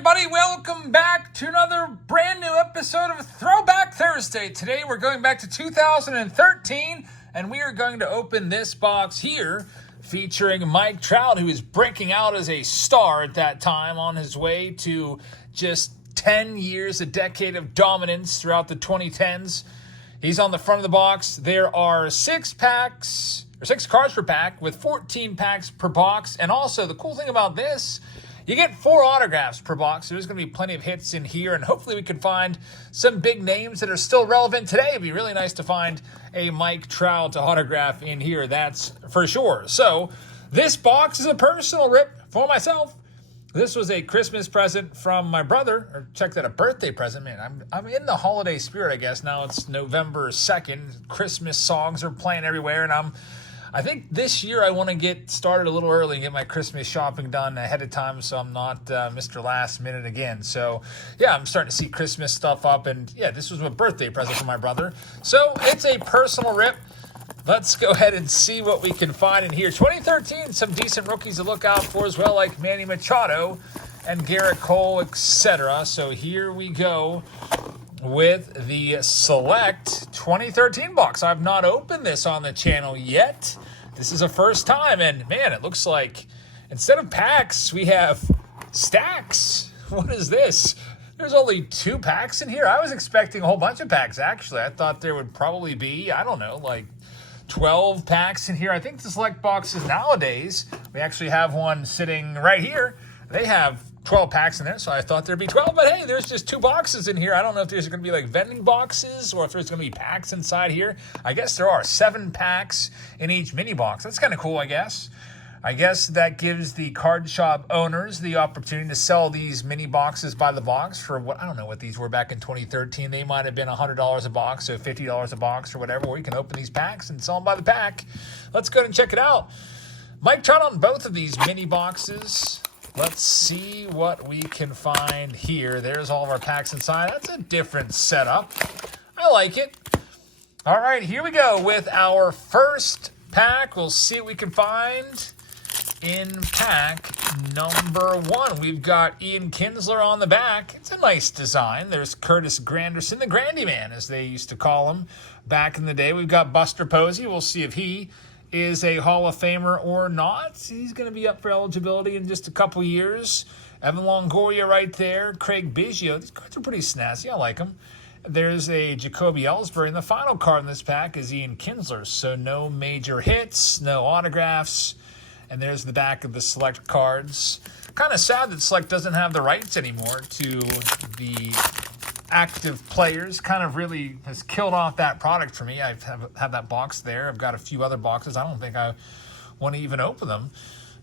everybody, welcome back to another brand new episode of Throwback Thursday. Today we're going back to 2013 and we are going to open this box here featuring Mike Trout, who is breaking out as a star at that time on his way to just 10 years, a decade of dominance throughout the 2010s. He's on the front of the box. There are 6 cards per pack with 14 packs per box. And also the cool thing about this, you get 4 autographs per box. So there's going to be plenty of hits in here, and hopefully we can find some big names that are still relevant today. It'd be really nice to find a Mike Trout autograph in here, that's for sure. So this box is a personal rip for myself. This was a Christmas present from my brother, or check that, a birthday present. Man, I'm in the holiday spirit, I guess. Now it's November 2nd. Christmas songs are playing everywhere, and I think this year I want to get started a little early and get my Christmas shopping done ahead of time so I'm not Mr. Last Minute again. So, yeah, I'm starting to see Christmas stuff up. And, yeah, this was a birthday present for my brother. So, it's a personal rip. Let's go ahead and see what we can find in here. 2013, some decent rookies to look out for as well, like Manny Machado and Garrett Cole, etc. So, here we go with the Select 2013 box. I've not opened this on the channel yet. This is a first time, and man, it looks like instead of packs, we have stacks. What is this? There's only 2 packs in here. I was expecting a whole bunch of packs, actually. I thought there would probably be, I don't know, like 12 packs in here. I think the Select boxes nowadays, we actually have one sitting right here. They have 12 packs in there, so I thought there'd be 12, but hey, there's just 2 boxes in here. I don't know if there's going to be like vending boxes or if there's going to be packs inside here. I guess there are 7 packs in each mini box. That's kind of cool, I guess. I guess that gives the card shop owners the opportunity to sell these mini boxes by the box for what, I don't know what these were back in 2013. They might have been $100 a box, so $50 a box or whatever, or you can open these packs and sell them by the pack. Let's go ahead and check it out. Mike Trout on both of these mini boxes. Let's see what we can find here. There's all of our packs inside. That's a different setup. I like it. All right, here we go with our first pack. We'll see what we can find in pack number 1. We've got Ian Kinsler on the back. It's a nice design. There's Curtis Granderson, the Grandy Man, as they used to call him back in the day. We've got Buster Posey. We'll see if he is a Hall of Famer or not. He's going to be up for eligibility in just a couple years. Evan Longoria right there. Craig Biggio. These cards are pretty snazzy. I like them. There's a Jacoby Ellsbury. And the final card in this pack is Ian Kinsler. So no major hits, no autographs. And there's the back of the Select cards. Kind of sad that Select doesn't have the rights anymore to the active players. Kind of really has killed off that product for me. I have that box there. I've got a few other boxes. I don't think I want to even open them.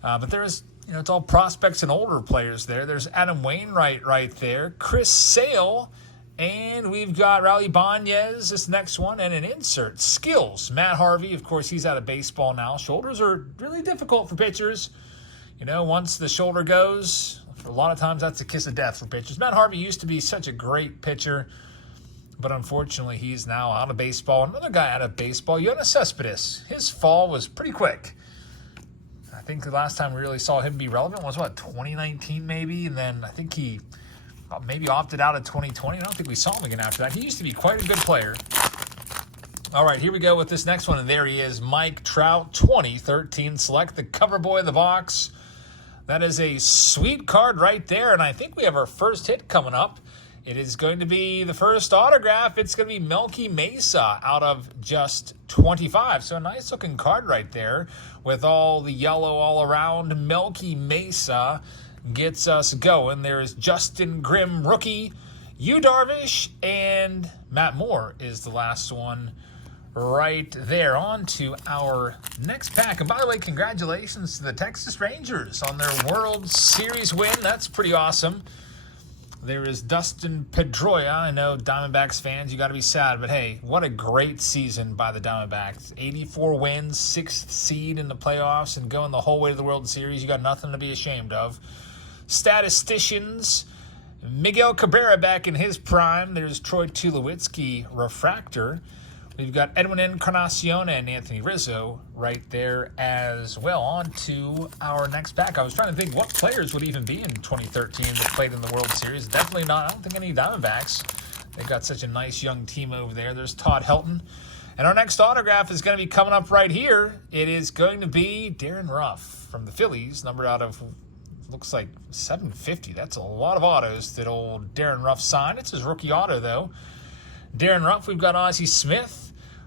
But there's, it's all prospects and older players there. There's Adam Wainwright right there. Chris Sale. And we've got Raul Ibanez, this next one, and an insert. Skills. Matt Harvey, of course, he's out of baseball now. Shoulders are really difficult for pitchers. Once the shoulder goes, a lot of times that's a kiss of death for pitchers. Matt Harvey used to be such a great pitcher, but unfortunately he's now out of baseball. Another guy out of baseball, Yoenis Cespedes. His fall was pretty quick. I think the last time we really saw him be relevant was, 2019 maybe? And then I think he maybe opted out of 2020. I don't think we saw him again after that. He used to be quite a good player. All right, here we go with this next one, and there he is, Mike Trout, 2013 Select, the cover boy of the box. That is a sweet card right there, and I think we have our first hit coming up. It is going to be the first autograph. It's going to be Melky Mesa out of just 25. So a nice-looking card right there with all the yellow all around. Melky Mesa gets us going. There's Justin Grimm, rookie, Yu Darvish, and Matt Moore is the last one right there. On to our next pack. And by the way, congratulations to the Texas Rangers on their World Series win. That's pretty awesome. There is Dustin Pedroia. I know Diamondbacks fans, you got to be sad, but hey, what a great season by the Diamondbacks. 84 wins, 6th seed in the playoffs, and going the whole way to the World Series. You got nothing to be ashamed of. Statisticians, Miguel Cabrera back in his prime. There's Troy Tulowitzki refractor. We've got Edwin Encarnacion and Anthony Rizzo right there as well. On to our next pack. I was trying to think what players would even be in 2013 that played in the World Series. Definitely not, I don't think any Diamondbacks. They've got such a nice young team over there. There's Todd Helton. And our next autograph is going to be coming up right here. It is going to be Darren Ruff from the Phillies, numbered out of, looks like 750. That's a lot of autos that old Darren Ruff signed. It's his rookie auto, though. Darren Ruff, we've got Ozzie Smith.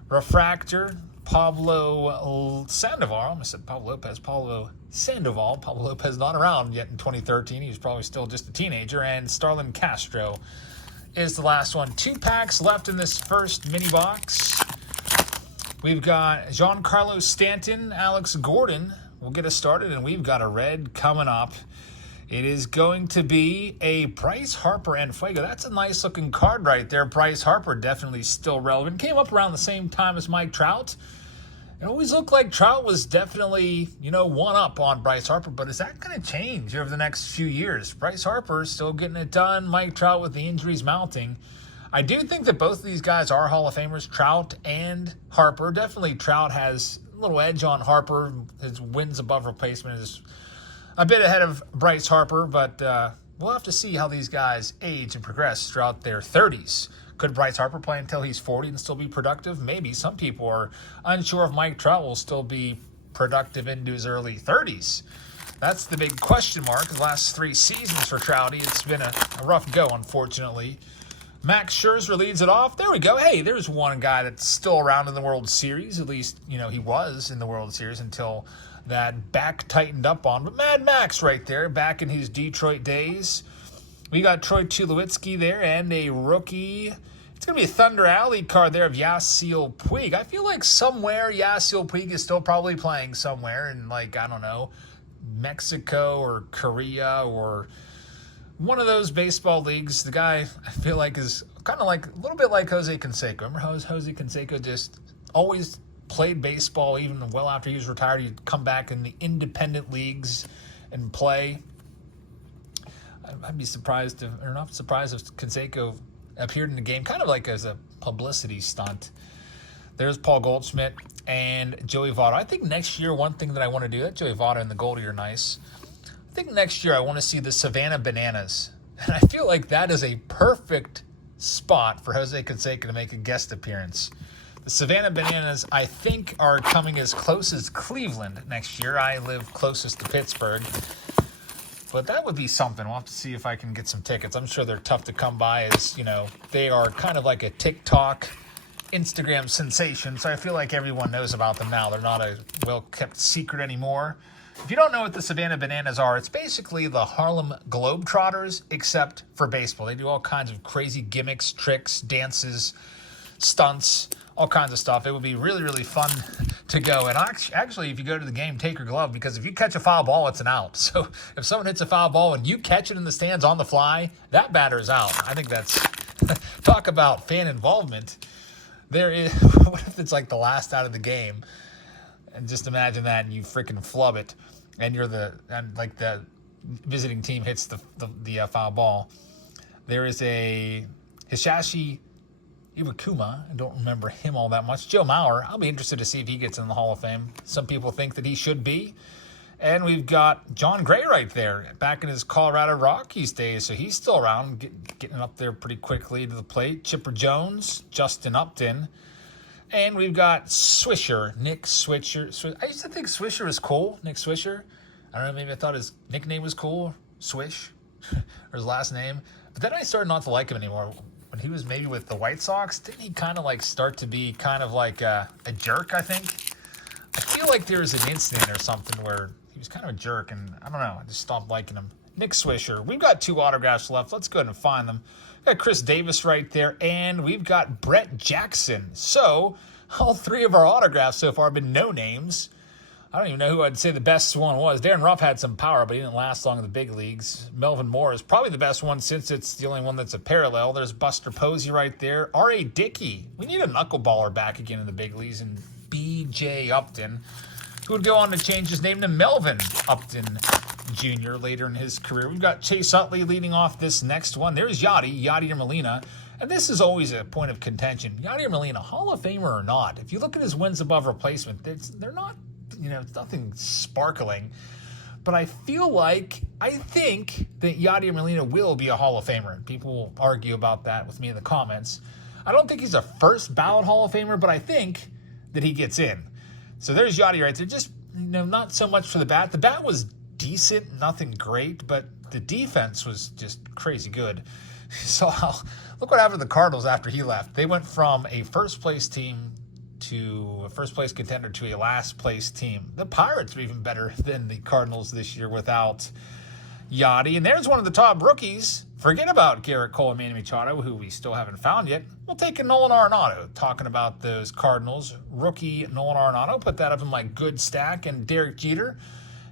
Refractor, Pablo Sandoval. I almost said Pablo Lopez. Pablo Sandoval. Pablo Lopez not around yet in 2013. He was probably still just a teenager. And Starlin Castro is the last one. 2 packs left in this first mini box. We've got Giancarlo Stanton, Alex Gordon. We'll get us started, and we've got a red coming up. It is going to be a Bryce Harper and Fuego. That's a nice looking card right there. Bryce Harper definitely still relevant. Came up around the same time as Mike Trout. It always looked like Trout was definitely, one up on Bryce Harper. But is that going to change over the next few years? Bryce Harper still getting it done. Mike Trout with the injuries mounting. I do think that both of these guys are Hall of Famers, Trout and Harper. Definitely Trout has a little edge on Harper. His wins above replacement is a bit ahead of Bryce Harper, but we'll have to see how these guys age and progress throughout their 30s. Could Bryce Harper play until he's 40 and still be productive? Maybe. Some people are unsure if Mike Trout will still be productive into his early 30s. That's the big question mark. The last 3 seasons for Trouty, it's been a rough go, unfortunately. Max Scherzer leads it off. There we go. Hey, there's one guy that's still around in the World Series. At least, he was in the World Series until that back tightened up on. But Mad Max right there, back in his Detroit days. We got Troy Tulowitzki there and a rookie. It's going to be a Thunder Alley card there of Yasiel Puig. I feel like somewhere Yasiel Puig is still probably playing somewhere in, I don't know, Mexico or Korea or one of those baseball leagues. The guy, I feel like, is kind of like a little bit like Jose Canseco. Remember how Jose Canseco just always played baseball even well after he was retired? He'd come back in the independent leagues and play. I'd be surprised if Canseco appeared in the game kind of like as a publicity stunt. There's Paul Goldschmidt and Joey Votto. I think next year, one thing that I want to do, that Joey Votto and the Goldie are nice. I think next year I want to see the Savannah Bananas. And I feel like that is a perfect spot for Jose Canseco to make a guest appearance. The Savannah Bananas, I think, are coming as close as Cleveland next year. I live closest to Pittsburgh. But that would be something. We'll have to see if I can get some tickets. I'm sure they're tough to come by, as, they are kind of like a TikTok, Instagram sensation. So I feel like everyone knows about them now. They're not a well-kept secret anymore. If you don't know what the Savannah Bananas are, it's basically the Harlem Globetrotters, except for baseball. They do all kinds of crazy gimmicks, tricks, dances, stunts, all kinds of stuff. It would be really, really fun to go. And actually, if you go to the game, take your glove, because if you catch a foul ball, it's an out. So if someone hits a foul ball and you catch it in the stands on the fly, that batter's out. I think that's, talk about fan involvement. There is, what if it's like the last out of the game? And just imagine that, and you freaking flub it, and the visiting team hits the foul ball. There is a Hisashi Iwakuma. I don't remember him all that much. Joe Mauer. I'll be interested to see if he gets in the Hall of Fame. Some people think that he should be. And we've got John Gray right there, back in his Colorado Rockies days, so he's still around, getting up there pretty quickly to the plate. Chipper Jones, Justin Upton. And we've got Swisher, Nick Swisher. I used to think Swisher was cool, Nick Swisher. I don't know, maybe I thought his nickname was cool, Swish, or his last name. But then I started not to like him anymore. When he was maybe with the White Sox, didn't he kind of start to be kind of like a jerk, I think? I feel like there was an incident or something where he was kind of a jerk, and I don't know, I just stopped liking him. Nick Swisher. We've got 2 autographs left. Let's go ahead and find them. We've got Chris Davis right there, and we've got Brett Jackson. So, all 3 of our autographs so far have been no names. I don't even know who I'd say the best one was. Darren Ruff had some power, but he didn't last long in the big leagues. Melvin Moore is probably the best one, since it's the only one that's a parallel. There's Buster Posey right there. R.A. Dickey. We need a knuckleballer back again in the big leagues. And B.J. Upton, who would go on to change his name to Melvin Upton Jr. later in his career. We've got Chase Utley leading off this next one. There's Yadier Molina. And this is always a point of contention. Yadier Molina, Hall of Famer or not, if you look at his wins above replacement, they're not, it's nothing sparkling. But I think that Yadier Molina will be a Hall of Famer. People will argue about that with me in the comments. I don't think he's a first ballot Hall of Famer, but I think that he gets in. So there's Yadier right there. Just, not so much for the bat. The bat was decent, nothing great, but the defense was just crazy good. So look what happened to the Cardinals after he left. They went from a first-place team to a first-place contender to a last-place team. The Pirates are even better than the Cardinals this year without Yachty. And there's one of the top rookies. Forget about Garrett Cole and Manny Machado, who we still haven't found yet. We'll take a Nolan Arenado. Talking about those Cardinals, rookie Nolan Arenado. Put that up in my good stack. And Derek Jeter,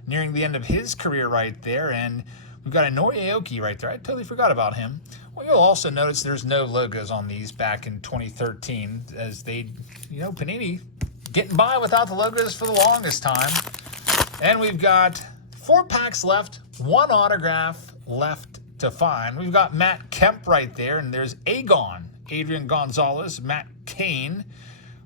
nearing the end of his career right there. And we've got a Nori Aoki right there. I totally forgot about him. Well, you'll also notice there's no logos on these back in 2013, as they, Panini getting by without the logos for the longest time. And we've got 4 packs left, 1 autograph left to find. We've got Matt Kemp right there, and there's Adrian Gonzalez, Matt Cain.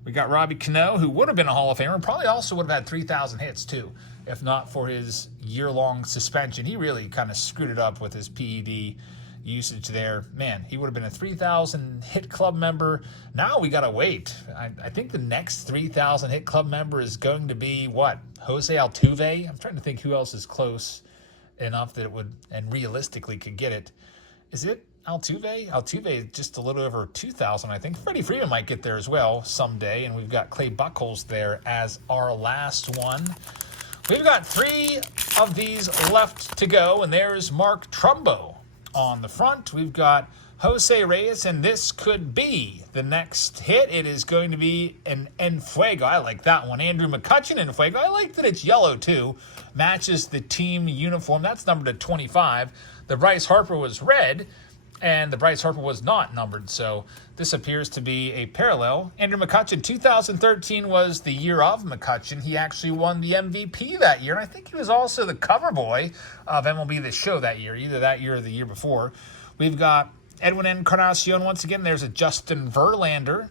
We got Robbie Cano, who would have been a Hall of Famer, probably also would have had 3,000 hits too, if not for his year-long suspension. He really kind of screwed it up with his PED usage there. Man, he would have been a 3,000 hit club member. Now we got to wait. I think the next 3,000 hit club member is going to be what? Jose Altuve? I'm trying to think who else is close enough that it would and realistically could get it. Is it Altuve? Altuve just a little over 2,000, I think. Freddie Freeman might get there as well someday. And we've got Clay Buchholz there as our last one. We've got 3 of these left to go, and there's Mark Trumbo on the front. We've got Jose Reyes, and this could be the next hit. It is going to be an Enfuego. I like that one. Andrew McCutchen Enfuego. I like that it's yellow too. Matches the team uniform. That's numbered to 25. The Bryce Harper was red, and the Bryce Harper was not numbered, so this appears to be a parallel. Andrew McCutchen, 2013 was the year of McCutchen. He actually won the MVP that year, and I think he was also the cover boy of MLB The Show that year, either that year or the year before. We've got Edwin Encarnacion once again. There's a Justin Verlander.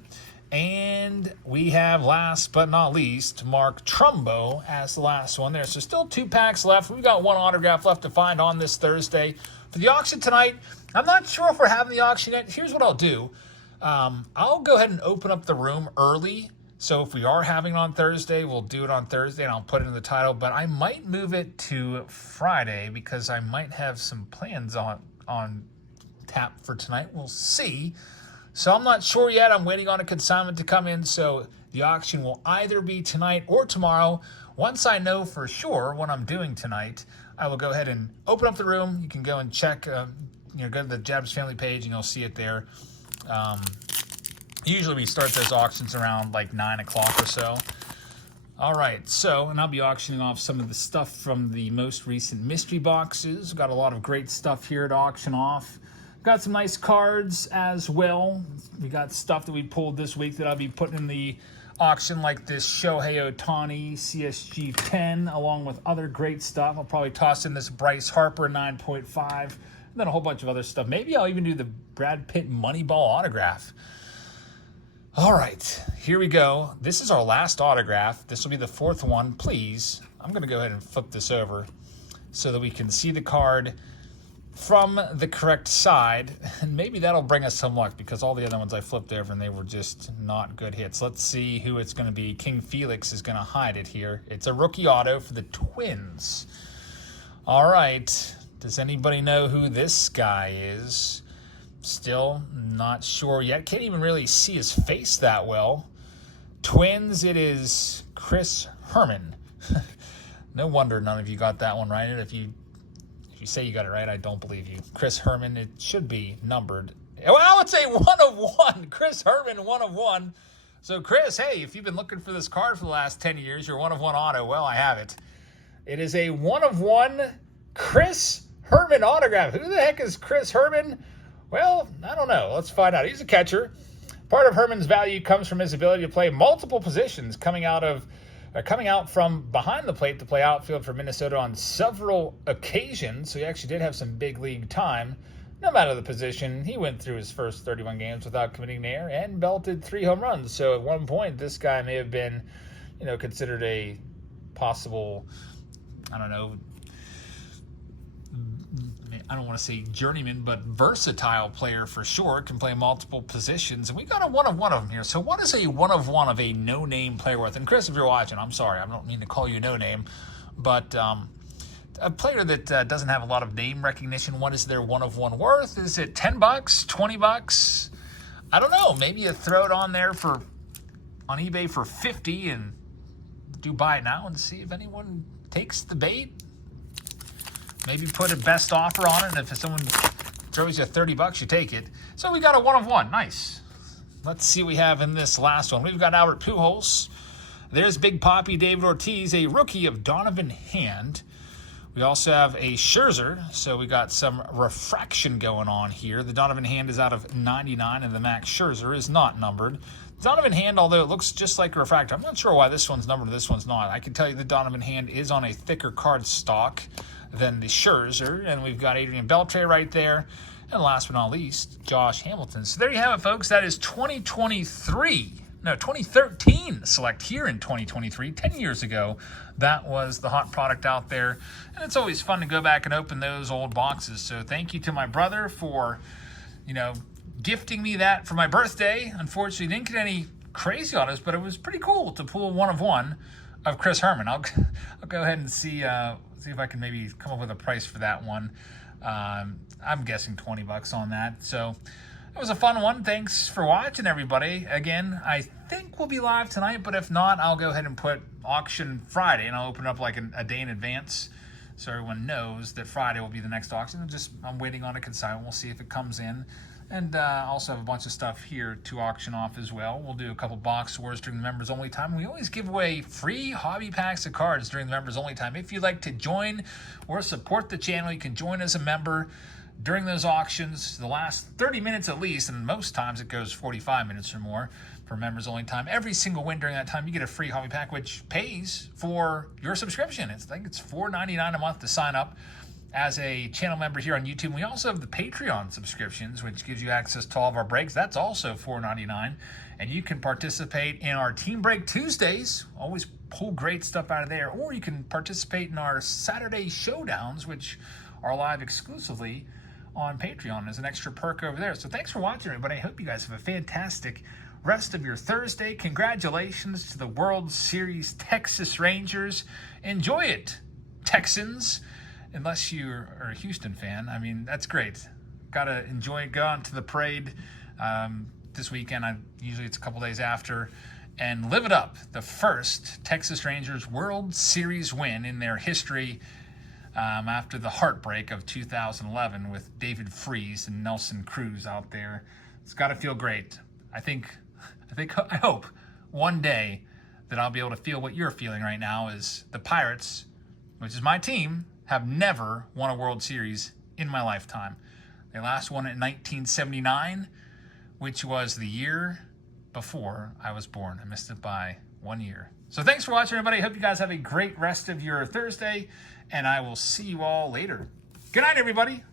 And we have, last but not least, Mark Trumbo as the last one there. So still 2 packs left. We've got 1 autograph left to find on this Thursday. For the auction tonight, I'm not sure if we're having the auction yet. Here's what I'll do. I'll go ahead and open up the room early. So if we are having it on Thursday, we'll do it on Thursday, and I'll put it in the title. But I might move it to Friday because I might have some plans on tap for tonight. We'll see. So I'm not sure yet. I'm waiting on a consignment to come in. So the auction will either be tonight or tomorrow. Once I know for sure what I'm doing tonight, I will go ahead and open up the room. You can go and check, go to the Jabs family page and you'll see it there. Usually we start those auctions around like 9 o'clock or so. All right, so, and I'll be auctioning off some of the stuff from the most recent mystery boxes. We've got a lot of great stuff here to auction off. Got some nice cards as well. We got stuff that we pulled this week that I'll be putting in the auction, like this Shohei Ohtani CSG 10, along with other great stuff. I'll probably toss in this Bryce Harper 9.5, and then a whole bunch of other stuff. Maybe I'll even do the Brad Pitt Moneyball autograph. All right, here we go. This is our last autograph. This will be the 4th one. Please, I'm going to go ahead and flip this over so that we can see the card from the correct side, and maybe that'll bring us some luck because all the other ones I flipped over and they were just not good hits. Let's see who it's going to be. King Felix is going to hide it here. It's a rookie auto for the Twins. All right, does anybody know who this guy is? Still not sure yet. Can't even really see his face that well. Twins, it is Chris Herman. No wonder none of you got that one right. If you say you got it right, I don't believe you. Chris Herman, it should be numbered. Well, it's a 1 of 1. Chris Herman, 1 of 1. So, Chris, hey, if you've been looking for this card for the last 10 years, your 1 of 1 auto, well, I have it. It is a 1 of 1 Chris Herman autograph. Who the heck is Chris Herman? Well, I don't know. Let's find out. He's a catcher. Part of Herman's value comes from his ability to play multiple positions, coming out from behind the plate to play outfield for Minnesota on several occasions. So he actually did have some big league time. no matter the position, he went through his first 31 games without committing an error and belted 3 home runs. So at one point, this guy may have been, considered a possible, I don't want to say journeyman, but versatile player for sure. Can play multiple positions. And we got a one of them here. So what is a one of a no-name player worth? And Chris, if you're watching, I'm sorry. I don't mean to call you no-name. But a player that doesn't have a lot of name recognition, what is their one of one worth? Is it $10, $20? I don't know. Maybe you throw it on there on eBay for $50 and do buy it now and see if anyone takes the bait. Maybe put a best offer on it, and if someone throws you $30, you take it. So we got a one of one. Nice. Let's see what we have in this last one. We've got Albert Pujols. There's Big Papi David Ortiz, a rookie of Donovan Hand. We also have a Scherzer, so we got some refraction going on here. The Donovan Hand is out of 99, and the Max Scherzer is not numbered. Donovan Hand, although it looks just like a refractor, I'm not sure why this one's numbered and this one's not. I can tell you the Donovan Hand is on a thicker card stock than the Scherzer, and we've got Adrian Beltre right there. And last but not least, Josh Hamilton. So there you have it, folks. That is 2013 select here in 2023. 10 years ago, that was the hot product out there. And it's always fun to go back and open those old boxes. So thank you to my brother for, gifting me that for my birthday. Unfortunately, didn't get any crazy autos, but it was pretty cool to pull a one of one of Chris Herman. I'll go ahead and see if I can maybe come up with a price for that one. I'm guessing $20 on that. So it was a fun one. Thanks for watching, everybody. Again, I think we'll be live tonight, but if not, I'll go ahead and put auction Friday, and I'll open it up like a day in advance so everyone knows that Friday will be the next auction. I'm waiting on a consignment. We'll see if it comes in. And I also have a bunch of stuff here to auction off as well. We'll do a couple box wars during the members only time. We always give away free hobby packs of cards during the members only time. If you'd like to join or support the channel, you can join as a member during those auctions. The last 30 minutes at least, and most times it goes 45 minutes or more for members only time. Every single win during that time, you get a free hobby pack, which pays for your subscription. I think it's $4.99 a month to sign up as a channel member here on YouTube. We also have the Patreon subscriptions, which gives you access to all of our breaks. That's also $4.99. And you can participate in our Team Break Tuesdays. Always pull great stuff out of there. Or you can participate in our Saturday Showdowns, which are live exclusively on Patreon as an extra perk over there. So thanks for watching, everybody. I hope you guys have a fantastic rest of your Thursday. Congratulations to the World Series Texas Rangers. Enjoy it, Texans. Unless you are a Houston fan, I mean, that's great. Got to enjoy it. Go out to the parade this weekend. Usually it's a couple days after. And live it up. The first Texas Rangers World Series win in their history after the heartbreak of 2011 with David Freese and Nelson Cruz out there. It's got to feel great. I hope one day that I'll be able to feel what you're feeling right now is the Pirates, which is my team, have never won a World Series in my lifetime. They last won it in 1979, which was the year before I was born. I missed it by 1 year. So thanks for watching, everybody. I hope you guys have a great rest of your Thursday, and I will see you all later. Good night, everybody.